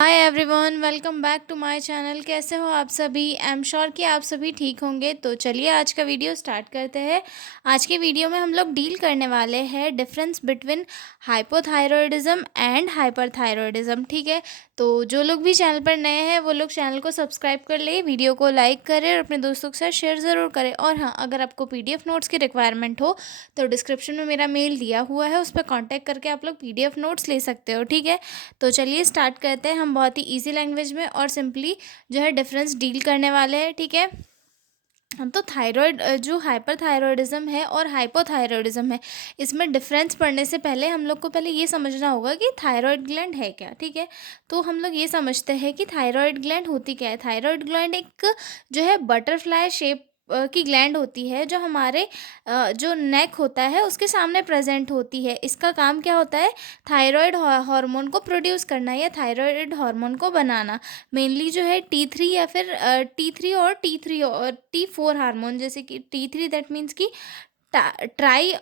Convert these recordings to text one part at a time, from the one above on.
Hi everyone, welcome back to my channel. कैसे हो आप सभी? आई एम श्योर कि आप सभी ठीक होंगे। तो चलिए आज का वीडियो स्टार्ट करते हैं। आज के वीडियो में हम लोग डील करने वाले हैं difference between hypothyroidism and hyperthyroidism. ठीक है, तो जो लोग भी चैनल पर नए हैं वो लोग चैनल को सब्सक्राइब कर ले, वीडियो को लाइक करें और अपने दोस्तों के साथ शेयर ज़रूर करें। और हाँ, अगर आपको पीडीएफ नोट्स की रिक्वायरमेंट हो तो डिस्क्रिप्शन में मेरा मेल दिया हुआ है, उस पर कॉन्टैक्ट करके आप लोग पीडीएफ नोट्स ले सकते हो। ठीक है, तो चलिए स्टार्ट करते हैं। हम बहुत ही इजी लैंग्वेज में और सिंपली जो है डिफरेंस डील करने वाले हैं। ठीक है, हम तो थायराइड जो हाइपरथायरॉयडिज्म है और हाइपोथायरॉयडिज्म है, इसमें डिफरेंस पढ़ने से पहले हम लोग को पहले ये समझना होगा कि थायराइड ग्लैंड है क्या। ठीक है, तो हम लोग ये समझते हैं कि थायराइड ग्लैंड होती क्या है। थायराइड ग्लैंड एक जो है बटरफ्लाई शेप की ग्लैंड होती है, जो हमारे जो नेक होता है उसके सामने प्रेजेंट होती है। इसका काम क्या होता है? थायराइड हार्मोन को प्रोड्यूस करना या थायराइड हार्मोन को बनाना। मेनली जो है T3 या फिर T3 और T4 हार्मोन, जैसे कि T3 दैट मीन्स कि ट्राई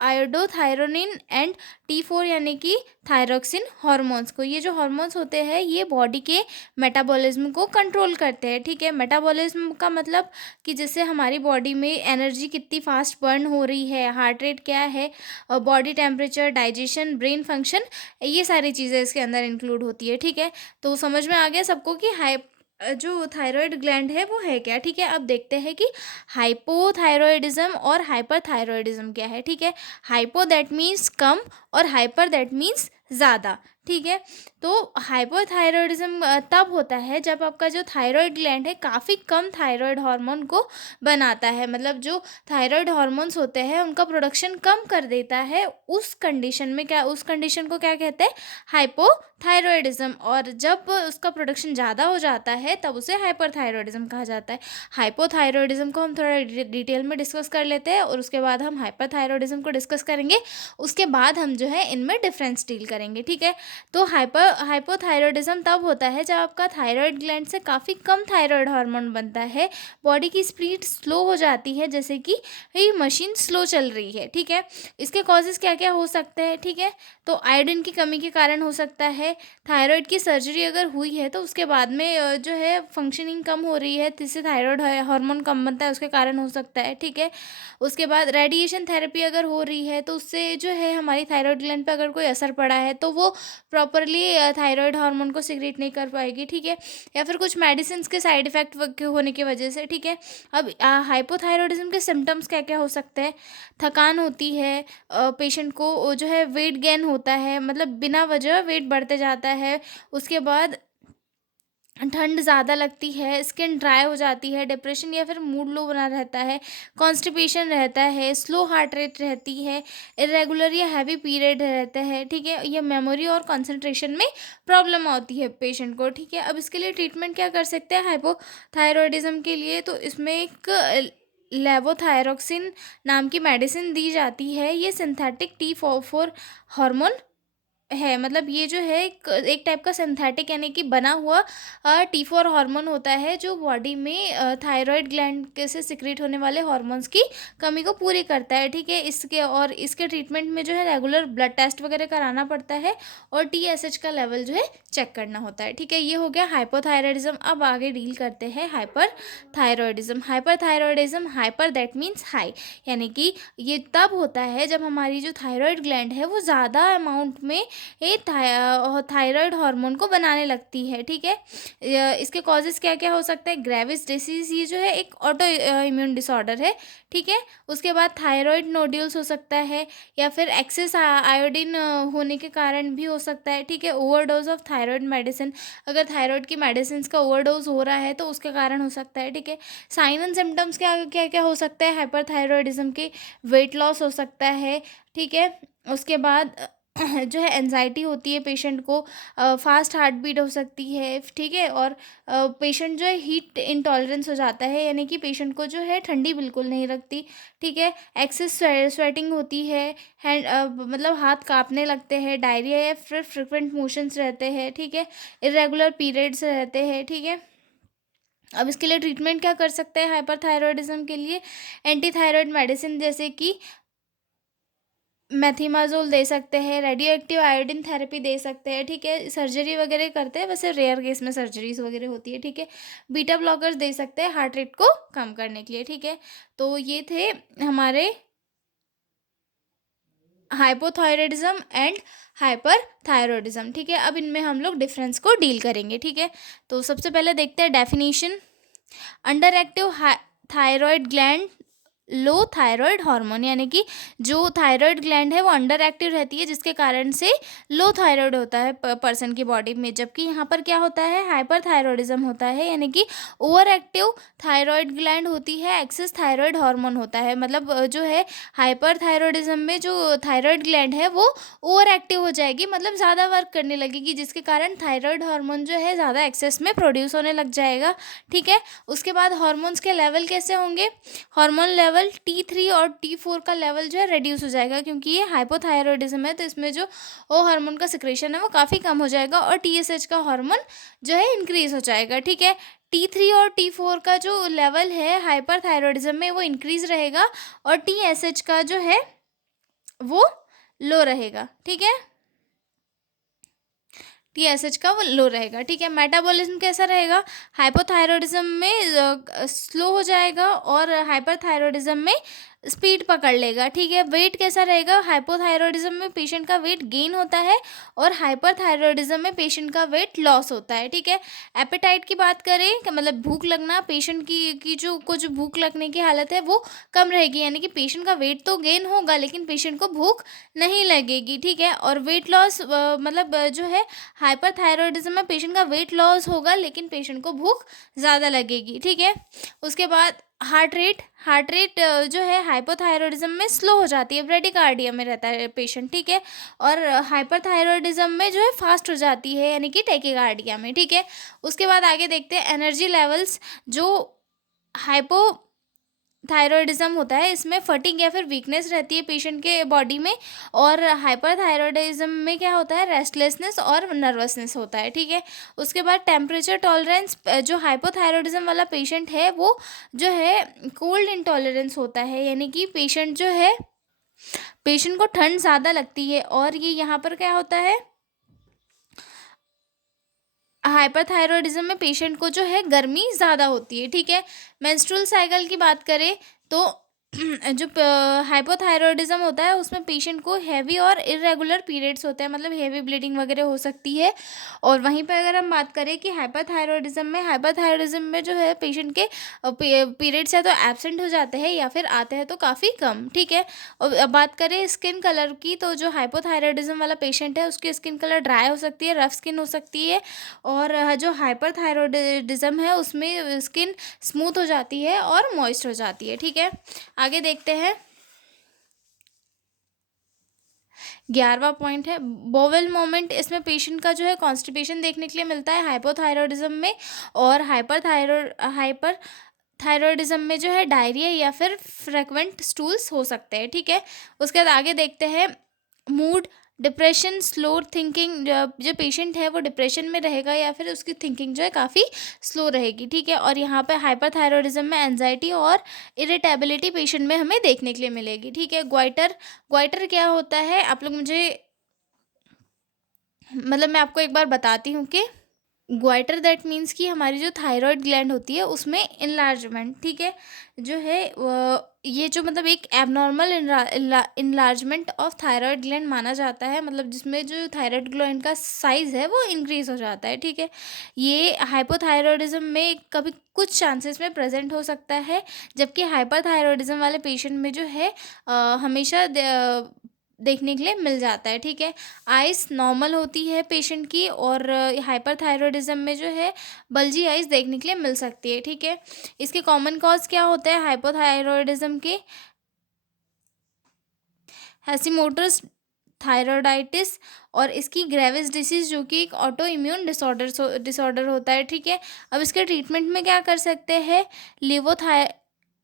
आयोडोथायरोनिन एंड T4 यानी कि थायरोक्सिन हार्मोन्स को। ये जो हार्मोन्स होते हैं ये बॉडी के मेटाबॉलिज्म को कंट्रोल करते हैं। ठीक है, मेटाबॉलिज्म का मतलब कि जैसे हमारी बॉडी में एनर्जी कितनी फास्ट बर्न हो रही है, हार्ट रेट क्या है, body temperature, digestion, brain function, ये सारी चीज़ें इसके अंदर इंक्लूड होती है। ठीक है, तो समझ में आ गया सबको कि जो थायराइड ग्लैंड है वो है क्या। ठीक है, अब देखते हैं कि हाइपोथायरॉयडिज्म और हाइपरथायरॉयडिज्म क्या है। ठीक है, हाइपो दैट मीन्स कम और हाइपर दैट मीन्स ज़्यादा। ठीक है, तो हाइपोथायरॉयडिज्म तब होता है जब आपका जो थायराइड ग्लैंड है काफ़ी कम थायराइड हार्मोन को बनाता है। मतलब जो थायराइड हार्मोन्स होते हैं उनका प्रोडक्शन कम कर देता है। उस कंडीशन में क्या, उस कंडीशन को क्या कहते हैं? हाइपोथायरॉयडिज्म। और जब उसका प्रोडक्शन ज़्यादा हो जाता है तब उसे हाइपरथायरॉयडिज्म कहा जाता है। हाइपोथायरॉयडिज्म को हम थोड़ा डिटेल में डिस्कस कर लेते हैं और उसके बाद हम हाइपरथायरॉयडिज्म को डिस्कस करेंगे। उसके बाद हम जो है इनमें डिफरेंस डील करेंगे। ठीक है, तो हाइपोथायरॉयडिज्म तब होता है जब आपका थायराइड ग्लैंड से काफ़ी कम थायराइड हार्मोन बनता है, बॉडी की स्पीड स्लो हो जाती है, जैसे कि ये मशीन स्लो चल रही है। ठीक है, इसके कॉजेज़ क्या क्या हो सकते हैं? ठीक है, तो आयोडीन की कमी के कारण हो सकता है। थायराइड की सर्जरी अगर हुई है तो उसके बाद में जो है फंक्शनिंग कम हो रही है, जिससे थायराइड हार्मोन कम बनता है, उसके कारण हो सकता है। ठीक है, उसके बाद रेडिएशन थेरेपी अगर हो रही है तो उससे जो है हमारी थायराइड ग्लैंड पे अगर कोई असर पड़ा है तो वो प्रॉपरली थायराइड हार्मोन को सिक्रीट नहीं कर पाएगी। ठीक है, या फिर कुछ मेडिसिन के साइड इफेक्ट होने की वजह से। ठीक है, अब हाइपोथायरॉयडिज्म के सिम्टम्स क्या क्या हो सकते हैं? थकान होती है, पेशेंट को जो है वेट गेन होता है, मतलब बिना वजह वेट बढ़ते जाता है। उसके बाद ठंड ज़्यादा लगती है, स्किन ड्राई हो जाती है, डिप्रेशन या फिर मूड लो बना रहता है, कॉन्स्टिपेशन रहता है, स्लो हार्ट रेट रहती है, इरेगुलर या हैवी पीरियड रहता है। ठीक है, ये मेमोरी और कंसंट्रेशन में प्रॉब्लम आती है पेशेंट को। ठीक है, अब इसके लिए ट्रीटमेंट क्या कर सकते हैं हाइपोथायरॉयडिज्म के लिए? तो इसमें एक लेवोथायरोक्सिन नाम की मेडिसिन दी जाती है। ये सिंथेटिक T4 हार्मोन है, मतलब ये जो है एक टाइप का सिंथेटिक यानी कि बना हुआ T4 हार्मोन होता है, जो बॉडी में थायराइड ग्लैंड के से सिक्रीट होने वाले हार्मोन्स की कमी को पूरी करता है। ठीक है, इसके ट्रीटमेंट में जो है रेगुलर ब्लड टेस्ट वगैरह कराना पड़ता है और TSH का लेवल जो है चेक करना होता है। ठीक है, ये हो गया हाइपोथायरॉयडिज्म। अब आगे डील करते हैं hyperthyroidism. Hyperthyroidism, hyper that means high, यानी कि ये तब होता है जब हमारी जो थायराइड ग्लैंड है वो ज़्यादा अमाउंट में ये थायराइड हार्मोन को बनाने लगती है। ठीक है, इसके कॉजेज़ क्या क्या हो सकता है? ग्रेविस डिसीज़, ये जो है एक ऑटो इम्यून डिसऑर्डर है। ठीक है, उसके बाद थायराइड नोड्यूल्स हो सकता है, या फिर एक्सेस आयोडीन होने के कारण भी हो सकता है। ठीक है, ओवरडोज ऑफ थायराइड मेडिसिन, अगर थायराइड की मेडिसिन का ओवरडोज हो रहा है तो उसके कारण हो सकता है। ठीक है, साइन एंड सिम्टम्स क्या क्या क्या हो सकता है हाइपरथायरॉयडिज्म के? वेट लॉस हो सकता है। ठीक है, उसके बाद जो है एनजाइटी होती है पेशेंट को, फास्ट हार्ट बीट हो सकती है। ठीक है, और पेशेंट जो है हीट इंटॉलरेंस हो जाता है, यानी कि पेशेंट को जो है ठंडी बिल्कुल नहीं लगती। ठीक है, एक्सेस स्वेटिंग होती है, हैंड मतलब हाथ कांपने लगते हैं, डायरिया या फिर फ्रिक्वेंट मोशंस रहते हैं। ठीक है, इरेगुलर पीरियड्स रहते हैं। ठीक है, अब इसके लिए ट्रीटमेंट क्या कर सकते हैं हाइपरथायरॉयडिज्म के लिए? एंटी थायराइड मेडिसिन जैसे कि मेथिमाजोल दे सकते हैं, रेडियो एक्टिव आयोडीन थेरेपी दे सकते हैं, ठीक है। सर्जरी वगैरह करते हैं, वैसे रेयर केस में सर्जरीज वगैरह होती है, ठीक है। बीटा ब्लॉकर्स दे सकते हैं हार्ट रेट को कम करने के लिए, ठीक है। तो ये थे हमारे हाइपोथायरॉयडिज्म एंड हाइपरथायरॉयडिज्म, ठीक है। अब इनमें हम लोग डिफरेंस को डील करेंगे, ठीक है। तो सबसे पहले देखते हैं definition. Underactive thyroid gland low thyroid hormone, यानी कि जो थायराइड ग्लैंड है वो अंडर एक्टिव रहती है, जिसके कारण से लो थायराइड होता है पर्सन की बॉडी में। जबकि यहाँ पर क्या होता है, हाइपर थायरॉयडिज्म होता है, यानी कि ओवर एक्टिव थायराइड ग्लैंड होती है, एक्सेस थायराइड हार्मोन होता है। मतलब जो है हाइपर थायरॉयडिज्म में जो थायराइड ग्लैंड है वो ओवर एक्टिव हो जाएगी, मतलब ज़्यादा वर्क करने लगेगी, जिसके कारण थायराइड हार्मोन जो है ज़्यादा एक्सेस में प्रोड्यूस होने लग जाएगा, ठीक है। उसके बाद हार्मोन्स के लेवल कैसे होंगे, हार्मोन लेवल T3 और T4 का लेवल जो है रिड्यूस हो जाएगा, क्योंकि ये हाइपोथायरॉयडिज्म है, तो इसमें जो वो हार्मोन का सिक्रेशन है वो काफ़ी कम हो जाएगा, और TSH का हार्मोन जो है इंक्रीज हो जाएगा, ठीक है। T3 और T4 का जो लेवल है हाइपरथायरॉयडिज्म में वो इंक्रीज रहेगा, और TSH का जो है वो लो रहेगा, ठीक है। TSH का वो लो रहेगा, ठीक है। मेटाबॉलिज्म कैसा रहेगा, हाइपोथायरॉयडिज्म में स्लो हो जाएगा, और हाइपरथायरॉयडिज्म में स्पीड पकड़ लेगा, ठीक है। वेट कैसा रहेगा, हाइपोथायरॉयडिज्म में पेशेंट का वेट गेन होता है, और हाइपरथायरॉयडिज्म में पेशेंट का वेट लॉस होता है, ठीक है। एपेटाइट की बात करें कि मतलब भूख लगना, पेशेंट की जो कुछ भूख लगने की हालत है वो कम रहेगी, यानी कि पेशेंट का वेट तो गेन होगा लेकिन पेशेंट को भूख नहीं लगेगी, ठीक है। और वेट लॉस मतलब जो है हाइपरथायरॉयडिज्म में पेशेंट का वेट लॉस होगा लेकिन पेशेंट को भूख ज़्यादा लगेगी, ठीक है। उसके बाद हार्ट रेट जो है हाइपोथायरॉयडिज्म में स्लो हो जाती है, ब्रेडिकार्डिया में रहता है पेशेंट, ठीक है। और हाइपरथायरॉयडिज्म में जो है फास्ट हो जाती है, यानी कि टैकीकार्डिया में, ठीक है। उसके बाद आगे देखते हैं एनर्जी लेवल्स। जो हाइपो थायरॉयडिज्म होता है इसमें फटिग या फिर वीकनेस रहती है पेशेंट के बॉडी में, और हाइपरथायरॉयडिज्म में क्या होता है, रेस्टलेसनेस और नर्वसनेस होता है, ठीक है। उसके बाद टेम्परेचर टॉलरेंस, जो हाइपोथायरॉयडिज्म वाला पेशेंट है वो जो है कोल्ड इंटॉलरेंस होता है, यानी कि पेशेंट जो है पेशेंट को ठंड ज़्यादा लगती है, और ये यहाँ पर क्या होता है, हाइपरथायरॉयडिज्म में पेशेंट को जो है गर्मी ज़्यादा होती है, ठीक है। मेंस्ट्रुअल साइकिल की बात करें तो जो हाइपोथायरॉयडिज्म होता है उसमें पेशेंट को हैवी और इरेगुलर पीरियड्स होते हैं, मतलब हैवी ब्लीडिंग वगैरह हो सकती है। और वहीं पे अगर हम बात करें कि हाइपरथायरॉयडिज्म में जो है पेशेंट के पीरियड्स या तो एब्सेंट हो जाते हैं या फिर आते हैं तो काफ़ी कम, ठीक है। और अब बात करें स्किन कलर की, तो जो हाइपोथायरॉयडिज्म वाला पेशेंट है उसकी स्किन कलर ड्राई हो सकती है, रफ स्किन हो सकती है, और जो हाइपरथायरॉयडिज्म है उसमें स्किन स्मूथ हो जाती है और मॉइस्ट हो जाती है, ठीक है। आगे देखते हैं, 11वां पॉइंट है बोवेल मोमेंट। इसमें पेशेंट का जो है कॉन्स्टिपेशन देखने के लिए मिलता है हाइपोथायरॉयडिज्म में, और हाइपरथायरॉयडिज्म में जो है डायरिया या फिर फ्रिक्वेंट स्टूल्स हो सकते हैं, ठीक है। उसके बाद आगे देखते हैं मूड, डिप्रेशन, स्लो थिंकिंग। जो पेशेंट है वो डिप्रेशन में रहेगा या फिर उसकी थिंकिंग जो है काफ़ी स्लो रहेगी, ठीक है। और यहाँ पे हाइपरथायरॉयडिज्म में एंजाइटी और इरिटेबिलिटी पेशेंट में हमें देखने के लिए मिलेगी, ठीक है। ग्वाइटर क्या होता है, आप लोग मुझे मतलब मैं आपको एक बार बताती हूँ कि ग्वाइटर दैट मीन्स कि हमारी जो थायराइड ग्लैंड होती है उसमें इनलार्जमेंट, ठीक है, जो है ये जो मतलब एक abnormal enlargement of thyroid gland माना जाता है, मतलब जिसमें जो थायराइड ग्लैंड का साइज़ है वो इंक्रीज हो जाता है, ठीक है। ये हाइपोथायरॉयडिज्म में कभी कुछ चांसेस में प्रेजेंट हो सकता है, जबकि हाइपरथायरॉयडिज्म वाले पेशेंट में जो है हमेशा देखने के लिए मिल जाता है, ठीक है। आइस नॉर्मल होती है पेशेंट की, और हाइपरथायरॉयडिज्म में जो है बल्जी आइस देखने के लिए मिल सकती है, ठीक है। इसके कॉमन कॉज क्या होता है हाइपोथायरॉयडिज्म के, हैशीमोटोस थायरॉयडाइटिस, और इसकी ग्रेविस डिसीज जो कि एक ऑटो इम्यून डिसऑर्डर होता है, ठीक है। अब इसके ट्रीटमेंट में क्या कर सकते हैं,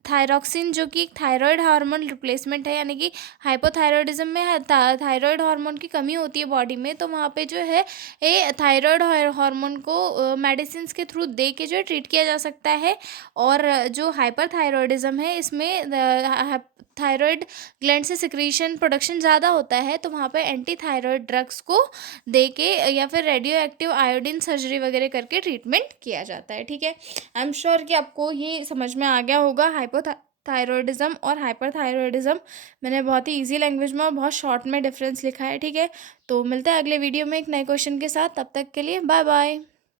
थायरॉक्सिन जो कि एक थायराइड हार्मोन रिप्लेसमेंट है, यानी कि हाइपोथायरॉयडिज्म में थायराइड हार्मोन की कमी होती है बॉडी में, तो वहाँ पे जो है ये थायराइड हार्मोन को मेडिसिन के थ्रू दे के जो है ट्रीट किया जा सकता है। और जो हाइपरथायरॉयडिज्म है इसमें थायराइड ग्लैंड से सिक्रीशन प्रोडक्शन ज़्यादा होता है, तो वहाँ पे एंटी थायराइड ड्रग्स को दे के या फिर रेडियो एक्टिव आयोडीन सर्जरी वगैरह करके ट्रीटमेंट किया जाता है। ठीक है, आई एम श्योर कि आपको ये समझ में आ गया होगा हाइपोथायरॉयडिज्म और हाइपरथायरॉयडिज्म। मैंने बहुत ही इजी लैंग्वेज में और बहुत शॉर्ट में डिफरेंस लिखा है। ठीक है, तो मिलते हैं अगले वीडियो में एक नए क्वेश्चन के साथ। तब तक के लिए बाय बाय।